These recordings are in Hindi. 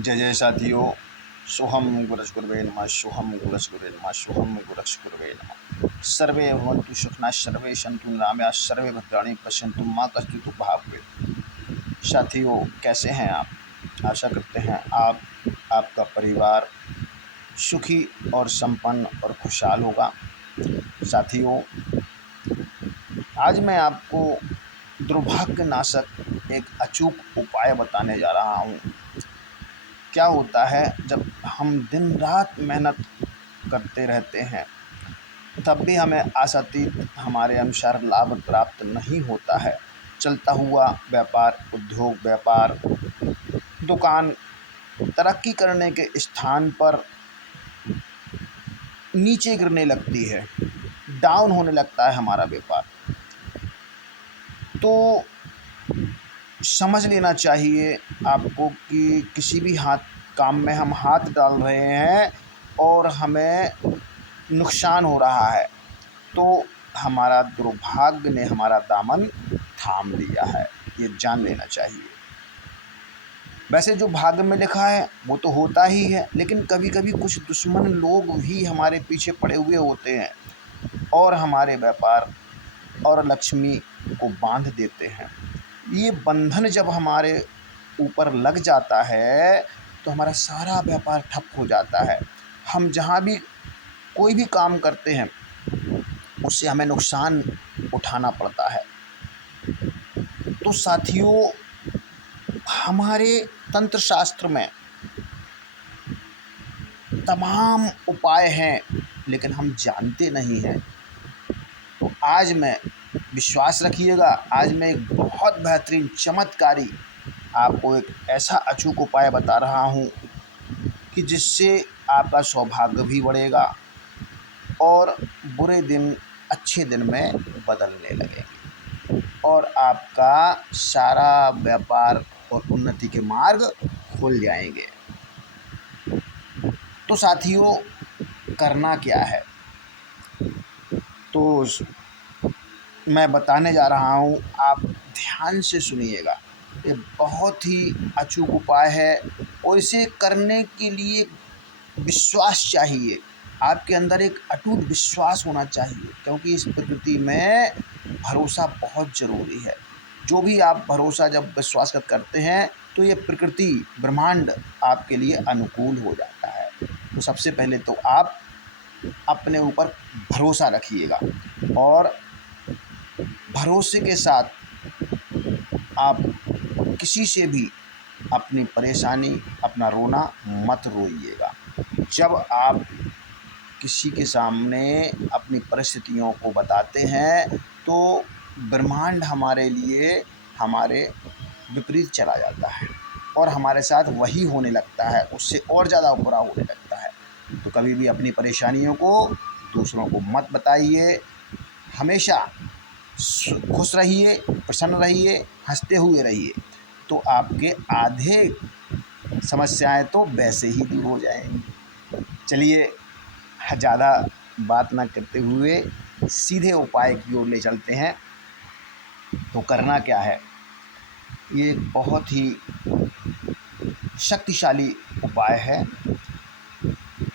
जय जय साथियों। सोहम गुरश्कुर्वे नमः, सोहम गुरश्कुर्वे नमः, सोहम गुरश्कुर्वे नमः। सर्वे भवन्तु सुखिनः, सर्वे सन्तु निरामयाः, सर्वे भद्राणि पश्यन्तु मा कश्चित् दुःख भाग् भवेत्। साथियों, कैसे हैं आप? आशा करते हैं आप, आपका परिवार सुखी और संपन्न और खुशहाल होगा। साथियों, आज मैं आपको दुर्भाग्यनाशक एक अचूक उपाय बताने जा रहा हूँ। क्या होता है, जब हम दिन रात मेहनत करते रहते हैं तब भी हमें आशातीत हमारे अनुसार लाभ प्राप्त नहीं होता है। चलता हुआ व्यापार, उद्योग व्यापार, दुकान तरक्की करने के स्थान पर नीचे गिरने लगती है, डाउन होने लगता है हमारा व्यापार। तो समझ लेना चाहिए आपको कि किसी भी काम में हम हाथ डाल रहे हैं और हमें नुकसान हो रहा है, तो हमारा दुर्भाग्य ने हमारा दामन थाम लिया है, ये जान लेना चाहिए। वैसे जो भाग्य में लिखा है वो तो होता ही है, लेकिन कभी कभी कुछ दुश्मन लोग भी हमारे पीछे पड़े हुए होते हैं और हमारे व्यापार और लक्ष्मी को बांध देते हैं। ये बंधन जब हमारे ऊपर लग जाता है तो हमारा सारा व्यापार ठप हो जाता है। हम जहाँ भी कोई भी काम करते हैं उससे हमें नुकसान उठाना पड़ता है। तो साथियों, हमारे तंत्र शास्त्र में तमाम उपाय हैं, लेकिन हम जानते नहीं हैं। तो आज मैं, विश्वास रखिएगा, आज मैं एक बहुत बेहतरीन चमत्कारी आपको एक ऐसा अचूक उपाय बता रहा हूँ कि जिससे आपका सौभाग्य भी बढ़ेगा और बुरे दिन अच्छे दिन में बदलने लगेंगे और आपका सारा व्यापार और उन्नति के मार्ग खुल जाएंगे। तो साथियों, करना क्या है, तो मैं बताने जा रहा हूँ, आप ध्यान से सुनिएगा। ये बहुत ही अचूक उपाय है और इसे करने के लिए विश्वास चाहिए। आपके अंदर एक अटूट विश्वास होना चाहिए, क्योंकि इस प्रकृति में भरोसा बहुत ज़रूरी है। जो भी आप भरोसा जब विश्वास करते हैं तो ये प्रकृति, ब्रह्मांड आपके लिए अनुकूल हो जाता है। तो सबसे पहले तो आप अपने ऊपर भरोसा रखिएगा और भरोसे के साथ आप किसी से भी अपनी परेशानी, अपना रोना मत रोइएगा। जब आप किसी के सामने अपनी परिस्थितियों को बताते हैं तो ब्रह्मांड हमारे लिए हमारे विपरीत चला जाता है और हमारे साथ वही होने लगता है, उससे और ज़्यादा बुरा होने लगता है। तो कभी भी अपनी परेशानियों को दूसरों को मत बताइए। हमेशा खुश रहिए, प्रसन्न रहिए, हंसते हुए रहिए, तो आपके आधे समस्याएं तो वैसे ही दूर हो जाएंगी। चलिए, ज़्यादा बात ना करते हुए सीधे उपाय की ओर ले चलते हैं। तो करना क्या है, ये बहुत ही शक्तिशाली उपाय है।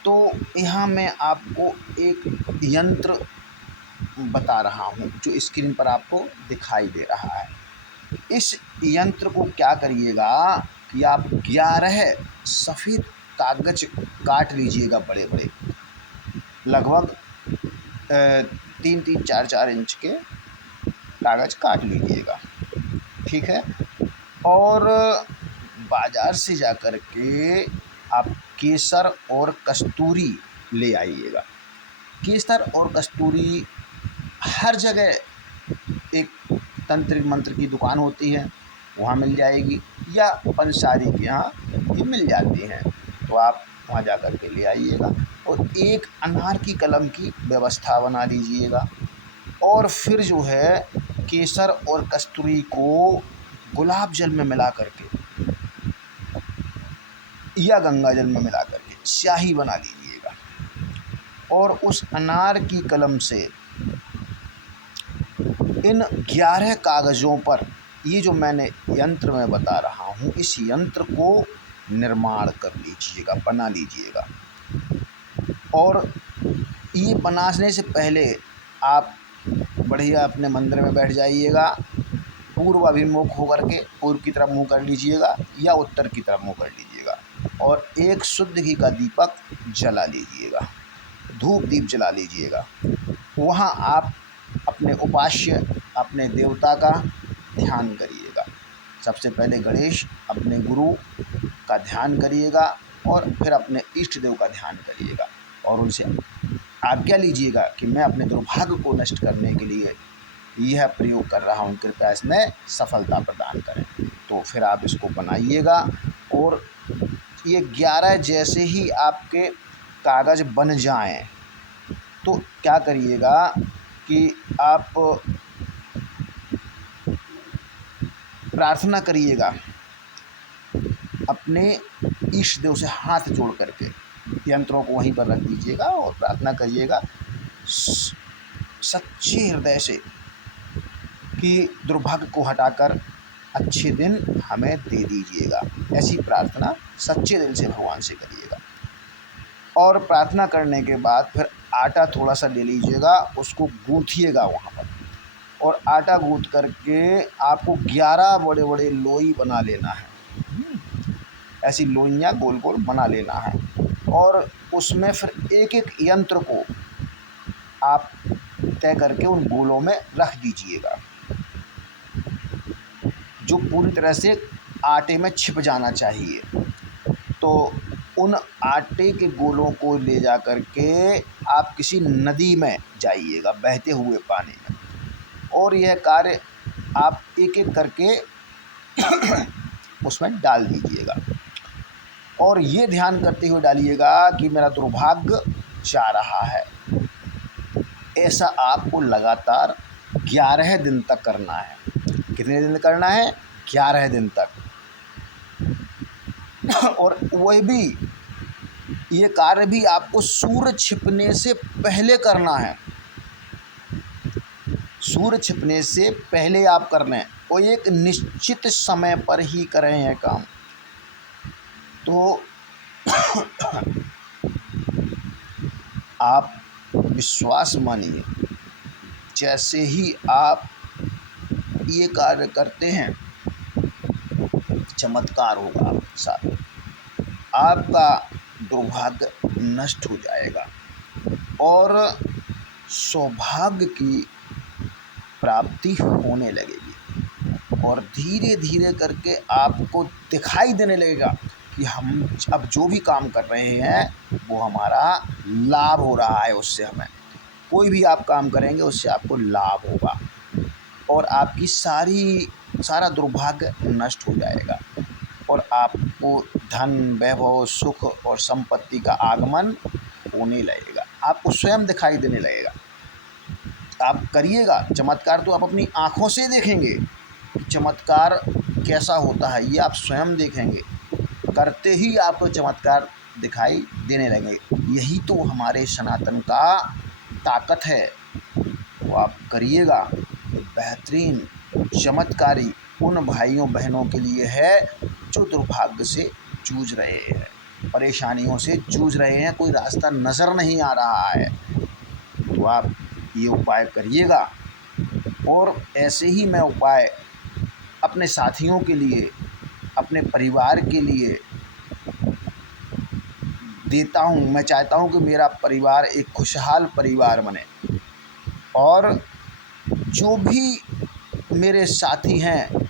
तो यहाँ मैं आपको एक यंत्र बता रहा हूँ जो स्क्रीन पर आपको दिखाई दे रहा है। इस यंत्र को क्या करिएगा कि आप 11 सफ़ेद कागज काट लीजिएगा, बड़े बड़े, लगभग 3-4 इंच के कागज काट लीजिएगा, ठीक है। और बाज़ार से जा कर के आप केसर और कस्तूरी ले आइएगा। केसर और कस्तूरी हर जगह, एक तंत्र मंत्र की दुकान होती है वहाँ मिल जाएगी, या पंसारी के यहाँ ये मिल जाती हैं, तो आप वहाँ जा कर के ले आइएगा। और एक अनार की कलम की व्यवस्था बना लीजिएगा और फिर जो है केसर और कस्तूरी को गुलाब जल में मिला करके या गंगा जल में मिला करके स्याही बना लीजिएगा और उस अनार की कलम से इन 11 कागज़ों पर, ये जो मैंने यंत्र में बता रहा हूँ, इस यंत्र को निर्माण कर लीजिएगा, बना लीजिएगा। और ये बनाने से पहले आप बढ़िया अपने मंदिर में बैठ जाइएगा, पूर्व अभिमुख होकर के पूर्व की तरफ मुँह कर लीजिएगा या उत्तर की तरफ मुँह कर लीजिएगा, और एक शुद्ध घी का दीपक जला लीजिएगा, धूप दीप जला लीजिएगा। वहाँ आप अपने उपास्य, अपने देवता का ध्यान करिएगा। सबसे पहले गणेश, अपने गुरु का ध्यान करिएगा, और फिर अपने इष्ट देव का ध्यान करिएगा, और उनसे आज्ञा लीजिएगा कि मैं अपने दुर्भाग्य को नष्ट करने के लिए यह प्रयोग कर रहा हूँ, कृपया इसमें सफलता प्रदान करें। तो फिर आप इसको बनाइएगा, और ये 11 जैसे ही आपके कागज़ बन जाएं तो क्या करिएगा कि आप प्रार्थना करिएगा, अपने इष्ट देव से हाथ जोड़ करके यंत्रों को वहीं पर रख दीजिएगा और प्रार्थना करिएगा सच्चे हृदय से कि दुर्भाग्य को हटाकर अच्छे दिन हमें दे दीजिएगा। ऐसी प्रार्थना सच्चे दिल से भगवान से करिएगा। और प्रार्थना करने के बाद फिर आटा थोड़ा सा ले लीजिएगा, उसको गूँथिएगा वहाँ पर, और आटा गूँथ करके आपको 11 बड़े बड़े लोई बना लेना है। ऐसी लोइयाँ गोल गोल बना लेना है, और उसमें फिर एक एक यंत्र को आप तय करके उन गोलों में रख दीजिएगा, जो पूरी तरह से आटे में छिप जाना चाहिए। तो उन आटे के गोलों को ले जा कर के आप किसी नदी में जाइएगा, बहते हुए पानी में, और यह कार्य आप एक एक करके उसमें डाल दीजिएगा, और ये ध्यान करते हुए डालिएगा कि मेरा दुर्भाग्य जा रहा है। ऐसा आपको लगातार 11 दिन तक करना है। कितने दिन करना है? 11 दिन तक। और वह भी, ये कार्य भी आपको सूर्य छिपने से पहले करना है। सूर्य छिपने से पहले आप कर लें, और एक निश्चित समय पर ही करें यह काम। तो आप विश्वास मानिए, जैसे ही आप ये कार्य करते हैं चमत्कार होगा आपके साथ, आपका दुर्भाग्य नष्ट हो जाएगा और सौभाग्य की प्राप्ति होने लगेगी, और धीरे धीरे करके आपको दिखाई देने लगेगा कि हम अब जो भी काम कर रहे हैं वो हमारा लाभ हो रहा है। उससे हमें कोई भी आप काम करेंगे उससे आपको लाभ होगा, और आपकी सारा दुर्भाग्य नष्ट हो जाएगा, और आपको धन, वैभव, सुख और संपत्ति का आगमन होने लगेगा, आपको स्वयं दिखाई देने लगेगा। आप करिएगा चमत्कार, तो आप अपनी आँखों से देखेंगे चमत्कार कैसा होता है, ये आप स्वयं देखेंगे। करते ही आपको चमत्कार दिखाई देने लगे। यही तो हमारे सनातन का ताकत है। तो आप करिएगा। बेहतरीन चमत्कारी उन भाइयों बहनों के लिए है जो दुर्भाग्य से जूझ रहे हैं, परेशानियों से जूझ रहे हैं, कोई रास्ता नज़र नहीं आ रहा है। तो आप ये उपाय करिएगा, और ऐसे ही मैं उपाय अपने साथियों के लिए, अपने परिवार के लिए देता हूँ। मैं चाहता हूँ कि मेरा परिवार एक खुशहाल परिवार बने, और जो भी मेरे साथी हैं,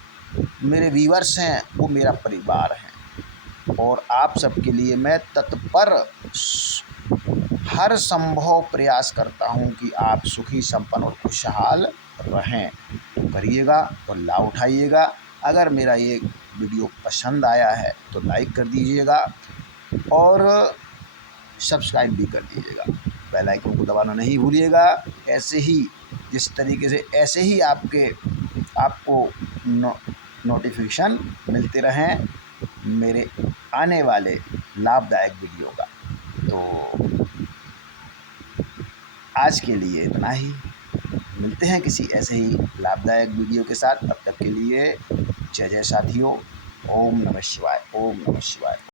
मेरे व्यूअर्स हैं, वो मेरा परिवार हैं, और आप सबके लिए मैं तत्पर हर संभव प्रयास करता हूँ कि आप सुखी, संपन्न और खुशहाल रहें। तो करिएगा और लाभ उठाइएगा। अगर मेरा ये वीडियो पसंद आया है तो लाइक कर दीजिएगा, और सब्सक्राइब भी कर दीजिएगा। बेल आइकन को दबाना नहीं भूलिएगा। ऐसे ही जिस तरीके से ऐसे ही आपको नोटिफिकेशन मिलते रहें मेरे आने वाले लाभदायक वीडियो का। तो आज के लिए इतना ही। मिलते हैं किसी ऐसे ही लाभदायक वीडियो के साथ। तब तक के लिए जय जय साथियों, ओम नमः शिवाय, ओम नमः शिवाय।